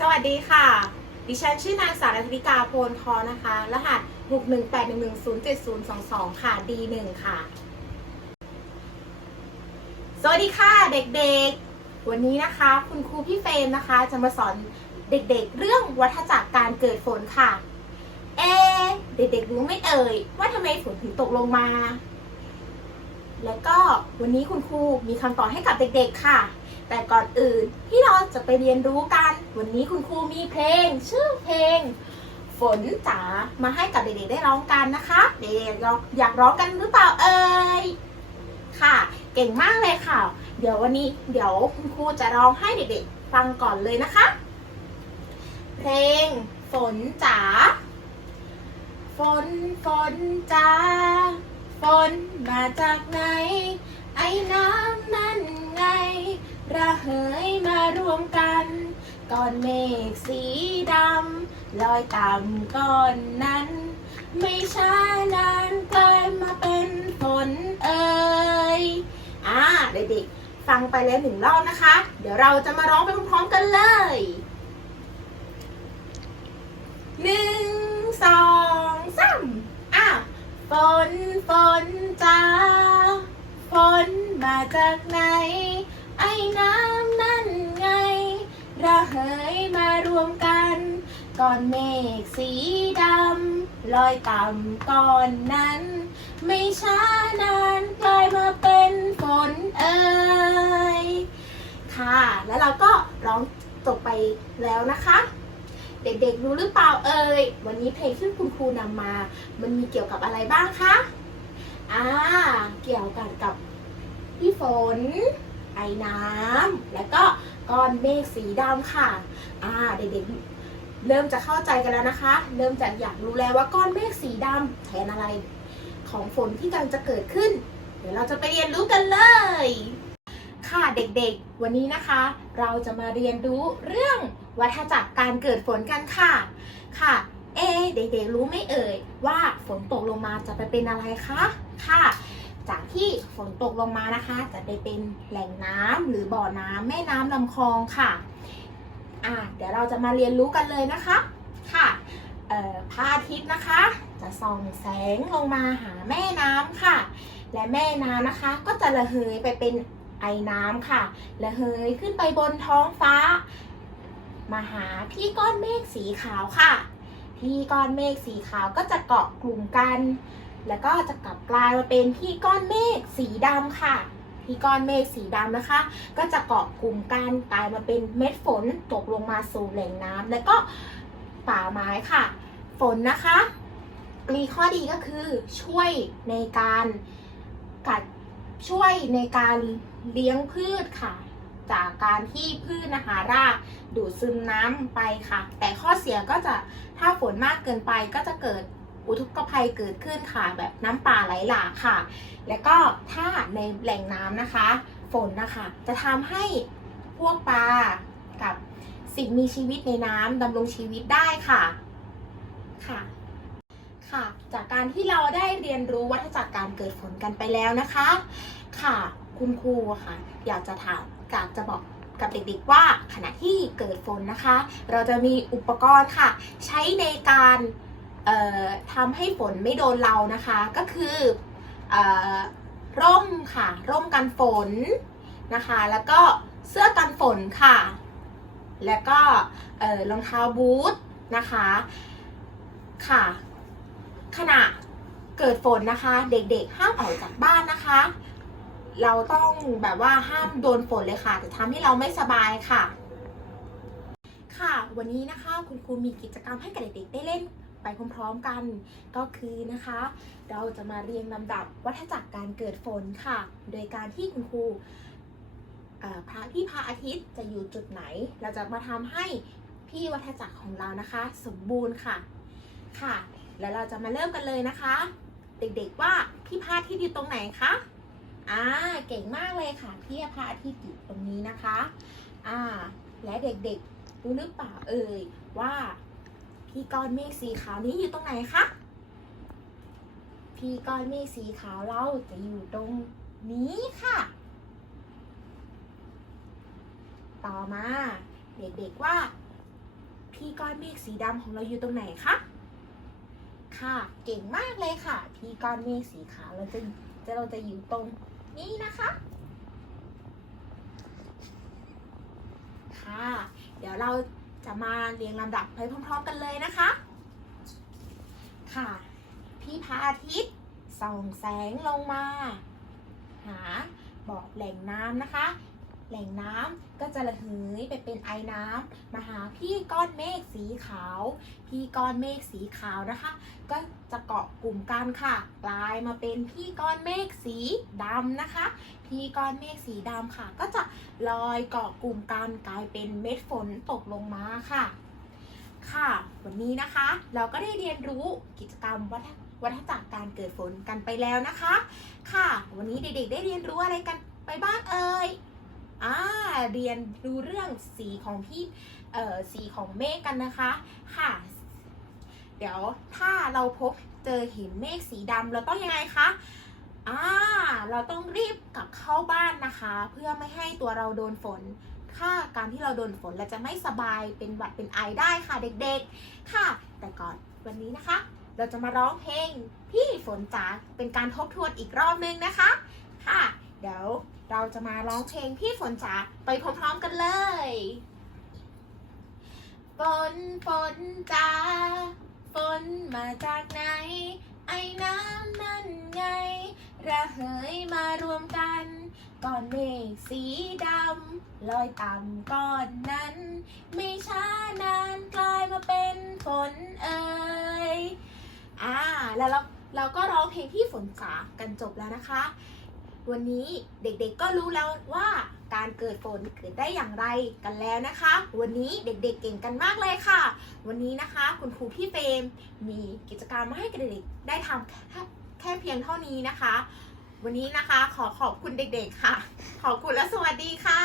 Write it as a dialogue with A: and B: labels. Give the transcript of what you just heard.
A: สวัสดีค่ะ ดิฉันชื่อนางสาวรัติกาโพนทอนะคะ รหัส 6 1 8 1 1 0 7 0 2 2 ค่ะ D1 ค่ะ สวัสดีค่ะเด็กๆ วันนี้นะคะ คุณครูพี่เฟรมนะคะ จะมาสอนเด็กๆ เรื่องวัฏจักรการเกิดฝนค่ะ เอ เด็กๆรู้ไหม่เอ่ย ว่าทำไมฝนถึงตกลงมา แล้วก็วันนี้คุณครูมีคำตอบให้กับเด็กๆค่ะ แต่ก่อนอื่นที่เราจะไปเรียนรู้กัน วันนี้คุณครูมีเพลง ชื่อเพลง ฝนจ๋ามาให้กับเด็กๆได้ร้องกันนะคะเด็กๆอยากร้องกันหรือเปล่าเอ่ยค่ะ เก่งมากเลยค่ะ เดี๋ยววันนี้เดี๋ยวคุณครูจะร้องให้เด็กๆ ฟังก่อนเลยนะคะ เพลงฝนจ๋าฝนฝนจ๋าฝนมาจากไหน ไอ้น้ำ ระเหยมารวมกันก้อนเมฆสีดำลอยต่ำก้อนนั้น ไม่ช้านานกลายมาเป็นฝนเอ่ยอ่าเด็กๆฟังไปแล้วหนึ่งรอบนะคะ เดี๋ยวเราจะมาร้องไปพร้อมๆกันเลยหนึ่งสองสามอะฝนฝนจ้าฝนมาจากไหน เหยมารวมกันก้อนเมฆสีดำลอยต่ำก้อนนั้น ไม่ช้านานกลายมาเป็นฝนเอ่ยค่ะ แล้วเราก็ร้องจบไปแล้วนะคะ เด็กๆรู้หรือเปล่าเอ่ยวันนี้เพลงที่คุณครูนำมา มันมีเกี่ยวกับอะไรบ้างคะอ่าเกี่ยวกันกับพี่ฝนไอ้น้ำแล้วก็ ก้อนเมฆสีดำค่ะ อ่าเด็กๆ เริ่มจะเข้าใจกันแล้วนะคะ เริ่มจะอยากรู้แล้วว่าก้อนเมฆสีดำแทนอะไร ของฝนที่กำลังจะเกิดขึ้น เดี๋ยวเราจะไปเรียนรู้กันเลย ค่ะเด็กๆ วันนี้นะคะ เราจะมาเรียนรู้เรื่องวัฏจักรการเกิดฝนกันค่ะ ค่ะ เอเด็กๆรู้ไหมเอ่ยว่าฝนตกลงมาจะไปเป็นอะไรคะ ค่ะ จากที่ฝนตกลงมานะคะ จะได้เป็นแหล่งน้ำหรือบ่อน้ำแม่น้ำลำคลองค่ะอ่าเดี๋ยวเราจะมาเรียนรู้กันเลยนะคะค่ะพระอาทิตย์นะคะ จะส่องแสงลงมาหาแม่น้ำค่ะ และแม่น้ำนะคะ ก็จะระเหยไปเป็นไอน้ำค่ะระเหยขึ้นไปบนท้องฟ้า มาหาพี่ก้อนเมฆสีขาวค่ะพี่ก้อนเมฆสีขาวก็จะเกาะกลุ่มกัน แล้วก็จะกลับกลายมาเป็นพี่ก้อนเมฆสีดำค่ะพี่ก้อนเมฆสีดำนะคะ ก็จะเกาะกลุ่มกันกลายมาเป็นเม็ดฝนตกลงมาสู่แหล่งน้ำแล้วก็ป่าไม้ค่ะ ฝนนะคะ มีข้อดีก็คือช่วยในการกัดช่วยในการเลี้ยงพืชค่ะ จากการที่พืชนะคะรากดูดซึมน้ำไปค่ะ แต่ข้อเสียก็จะถ้าฝนมากเกินไปก็จะเกิด อุทกภัยเกิดขึ้นค่ะ แบบน้ำป่าไหลหลากค่ะ แล้วก็ถ้าในแหล่งน้ำนะคะ ฝนนะคะ จะทำให้พวกปลากับสิ่งมีชีวิตในน้ำดำรงชีวิตได้ค่ะค่ะค่ะ จากการที่เราได้เรียนรู้วัฏจักรการเกิดฝนกันไปแล้วนะคะ ค่ะคุณครูค่ะ อยากจะถามอยากจะบอกกับเด็กๆว่าขณะที่เกิดฝนนะคะ เราจะมีอุปกรณ์ค่ะ ใช้ในการ ทำให้ฝนไม่โดนเรานะคะ ก็คืออร่มค่ะ ร่มกันฝนนะคะ แล้วก็เสื้อกันฝนค่ะ แล้วก็รองเท้าบูทนะคะค่ะ ขณะเกิดฝนนะคะ เด็กๆห้ามออกจากบ้านนะคะ เราต้องแบบว่าห้ามโดนฝนเลยค่ะ จะทำให้เราไม่สบายค่ะ ค่ะ วันนี้นะคะคุณครูมีกิจกรรมให้กับเด็กๆได้เล่น ไปพร้อมๆกัน ก็คือนะคะ เราจะมาเรียงลำดับวัฏจักรการเกิดฝนค่ะ โดยการที่คุณครูพระที่พระอาทิตย์จะอยู่จุดไหน เราจะมาทำให้พี่วัฏจักรของเรานะคะ สมบูรณ์ค่ะค่ะ แล้วเราจะมาเริ่มกันเลยนะคะ เด็กๆว่าพี่พระอาทิตย์อยู่ตรงไหนคะอ่าเก่งมากเลยค่ะพี่พระอาทิตย์อยู่ตรงนี้นะคะอ่าและเด็กๆรู้หรือเปล่าเอ่ยว่า พี่ก้อนเมฆสีขาวนี้อยู่ตรงไหนคะ พี่ก้อนเมฆสีขาวเราจะอยู่ตรงนี้ค่ะ ต่อมาเด็กๆว่า พี่ก้อนเมฆสีดำของเราอยู่ตรงไหนคะ ค่ะ เก่งมากเลยค่ะ พี่ก้อนเมฆสีขาวเราจะจะเราจะอยู่ตรงนี้นะคะ ค่ะ เดี๋ยวเรา จะมาเรียงลำดับไปพร้อมๆกันเลยนะคะ ค่ะ พี่พระอาทิตย์ส่องแสงลงมา หาบอกแหล่งน้ำนะคะ แหล่งน้ำก็จะระเหยไปเป็นไอน้ำมาหาพี่ก้อนเมฆสีขาว พี่ก้อนเมฆสีขาวนะคะ ก็จะเกาะกลุ่มกันค่ะ กลายมาเป็นพี่ก้อนเมฆสีดำนะคะ พี่ก้อนเมฆสีดำค่ะ ก็จะลอยเกาะกลุ่มกันกลายเป็นเม็ดฝนตกลงมาค่ะ ค่ะ วันนี้นะคะ เราก็ได้เรียนรู้กิจกรรมวัฏวัฏจักรการเกิดฝนกันไปแล้วนะคะ ค่ะ วันนี้เด็กๆ ได้เรียนรู้อะไรกันไปบ้างเอ่ย อ่าเรียนรู้เรื่องสีของพี่เอ่อสีของเมฆกันนะคะค่ะ เดี๋ยวถ้าเราพบเจอเห็นเมฆสีดำเราต้องยังไงคะอ่าเราต้องรีบกลับเข้าบ้านนะคะ เพื่อไม่ให้ตัวเราโดนฝนถ้าการที่เราโดนฝนเราจะไม่สบายเป็นหวัดเป็นไอได้ค่ะเด็กๆ ค่ะ แต่ก่อนวันนี้นะคะ เราจะมาร้องเพลงพี่ฝนจ๋าเป็นการทบทวนอีกรอบนึงนะคะ ค่ะ เดี๋ยว เราจะมาร้องเพลงพี่ฝนจ๋าไปพร้อมๆกันเลยฝนฝนจ๋าฝนมาจากไหน ไอ้น้ำนั่นไง ระเหยมารวมกันก้อนเมฆสีดำลอยต่ำก้อนนั้น ไม่ช้านานกลายมาเป็นฝนเอ่ยอ่าแล้วเราเราก็ร้องเพลงพี่ฝนจ๋ากันจบแล้วนะคะ วันนี้เด็กๆก็รู้แล้วว่าการเกิดฝนเกิดได้อย่างไรกันแล้วนะคะ วันนี้เด็กๆเก่งกันมากเลยค่ะ วันนี้นะคะคุณครูพี่เฟรมมีกิจกรรมมาให้เด็กๆได้ทำแค่แค่เพียงเท่านี้นะคะ วันนี้นะคะขอขอบคุณเด็กๆค่ะ ขอบคุณและสวัสดีค่ะ